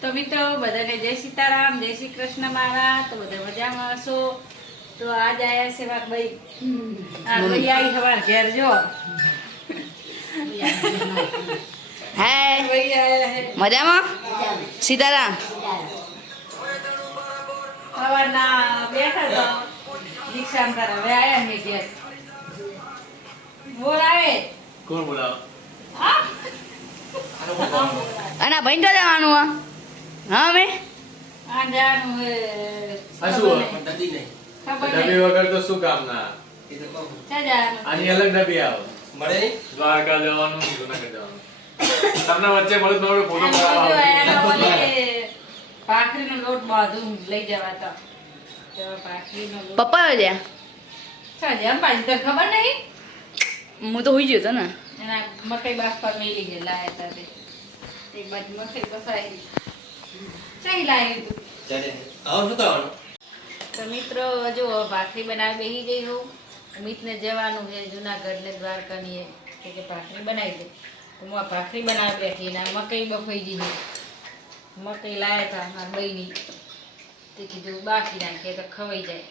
તો મિત્રો બધાને જય સીતારામ, જય શ્રી કૃષ્ણ મારા. તો બધા મજામાં હશો. તો આજ આયા છે મારા ભાઈ. આ ભાઈ આવી સવાર ઘેર જો. હાય ભાઈ આયા હે મજામાં સીતારામ. સવારના બેઠા તો દીક્ષા તારા હવે આયા હે ઘેર. બોલ આવે. કોણ બોલાવો? હા અને આ ભાઈ તો જવાનું હા અમે આ જાનું હે આ શું હોય? ખબર ડબ્બી નહીં. વગર તો શું કામ ના? ક્યાં જાનું? આની અલગ ડબ્બી આવે. મળે નહીં? દ્વારકા જવાનું, જુનાગઢ જવાનું. તમને વચ્ચે મળે તો આપણે ફોટો આ પડાવવા બધું આવશું. એનો ઓલે ભાખરીનો લોટ બાંધું લઈ જવાતા. તો ભાખરીનો લોટ પપ્પા આવ્યા ચાલ એમ પાછી તને ખબર નહીં? હું તો હોઈ ગયો હતો ને. એના મકાઈ બાફવા મેલી છે લાયા તા તે. એક બાજુ મકાઈ બફાઈ. ચાઈ લાવી તું. ચાલે. આવો શું કરવાનું? તો મિત્રો જો ભાખરી બનાવી બેસી ગઈ હું. અમિતને જવાનું છે જુનાગઢ ને દ્વારકાની કે ભાખરી બનાવી દે. તો હું આ ભાખરી બનાવી બેઠી ને આ મકાઈ બફાઈ ગઈ છે. મકાઈ લાયા હતા મારા બહેની. તે કીધું બાફી નાખીએ તો ખવાઈ જાય.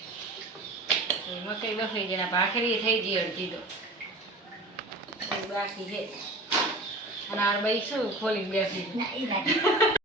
તો મકાઈ બફાઈ જાય ને ભાખરી થઈ ગઈ અડધી તો. બાકી છે અને આ ભાઈ શું ખોલીને બેસી